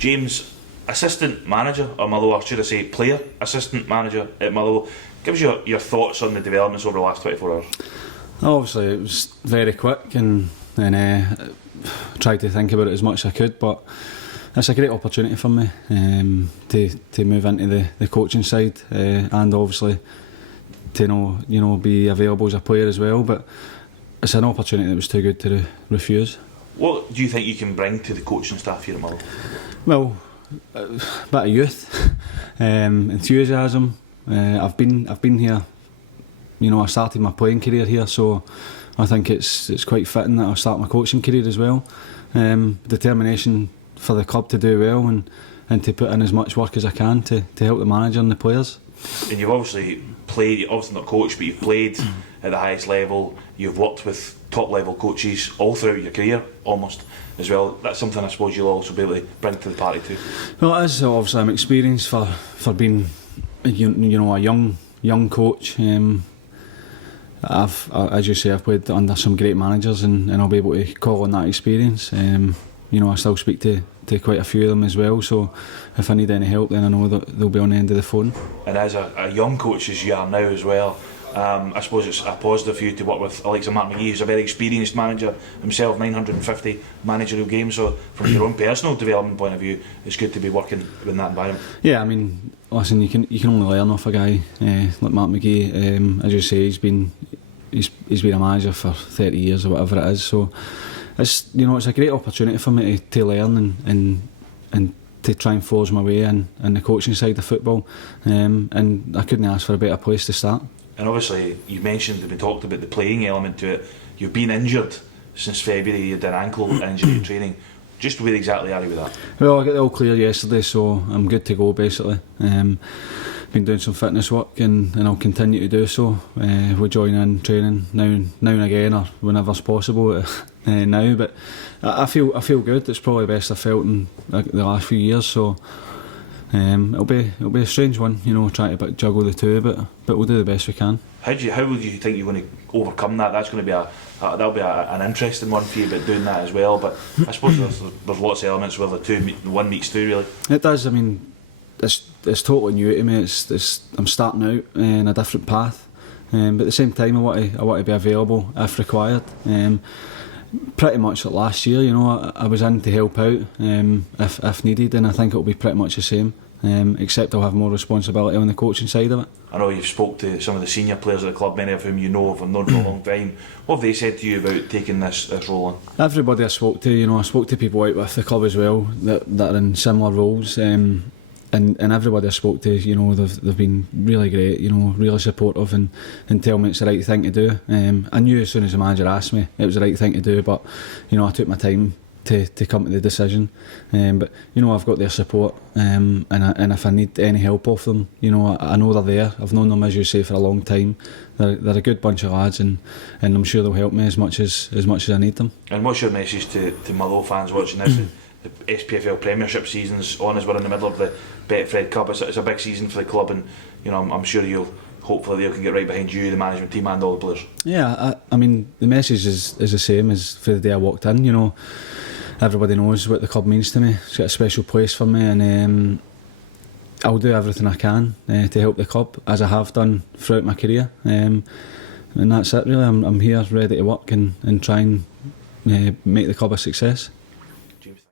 James, assistant manager at Motherwell, or should I say player assistant manager at Motherwell. Give us your thoughts on the developments over the last 24 hours. Obviously it was very quick and tried to think about it as much as I could, but it's a great opportunity for me to move into the coaching side and obviously to be available as a player as well, but it's an opportunity that was too good to refuse. What do you think you can bring to the coaching staff here at Motherwell? Well, a bit of youth, enthusiasm. I've been here. I started my playing career here, so I think it's quite fitting that I start my coaching career as well. Determination for the club to do well and to put in as much work as I can to help the manager and the players. And you've obviously played, you've obviously not coached, but you've played at the highest level. You've worked with top level coaches all throughout your career, almost as well. That's something I suppose you'll also be able to bring to the party too. Well, it is obviously I'm experienced for being a young coach. As you say, I've played under some great managers, and I'll be able to call on that experience. I still speak to quite a few of them as well, so if I need any help, then I know that they'll be on the end of the phone. And as a young coach as you are now as well, I suppose it's a positive for you to work with Alex and Mark McGee, who's a very experienced manager himself, 950 managerial games, so from your own personal development point of view, it's good to be working in that environment. Yeah, I mean, listen, you can only learn off a guy like Mark McGee. As you say, he's been a manager for 30 years or whatever it is, so it's a great opportunity for me to learn and to try and forge my way in the coaching side of football, and I couldn't ask for a better place to start. And obviously you mentioned and we talked about the playing element to it. You've been injured since February. You had an ankle injury in training. Just where exactly are you with that? Well, I got the all clear yesterday, so I'm good to go basically. Been doing some fitness work and I'll continue to do so. We'll join in training now and again, or whenever's possible now. But I feel good. It's probably the best I've felt in the last few years. So it'll be a strange one, trying to juggle the two, but we'll do the best we can. How would you think you're going to overcome that? That's going to be that'll be an interesting one for you, but doing that as well. But I suppose there's lots of elements where the one meets two really. It does. I mean, it's totally new to me. I'm starting out in a different path, but at the same time, I want to be available if required. Pretty much like last year, I was in to help out if needed, and I think it'll be pretty much the same. Except I'll have more responsibility on the coaching side of it. I know you've spoke to some of the senior players at the club, many of whom have known for a long time. What have they said to you about taking this role on? Everybody I spoke to, I spoke to people out with the club as well that are in similar roles, and everybody I spoke to, they've been really great, really supportive and tell me it's the right thing to do. I knew as soon as the manager asked me it was the right thing to do, but I took my time to come to the decision, but I've got their support, and if I need any help off them, I know they're there. I've known them, as you say, for a long time. They're a good bunch of lads, and I'm sure they'll help me as much as I need them. And what's your message to Motherwell fans watching this? The SPFL Premiership season's on as we're in the middle of the Betfred Cup. It's a big season for the club, and I'm sure hopefully they can get right behind you, the management team, and all the players. Yeah, I mean the message is the same as for the day I walked in. Everybody knows what the club means to me. It's got a special place for me, and I'll do everything I can to help the club, as I have done throughout my career. And that's it really. I'm here ready to work and try and make the club a success.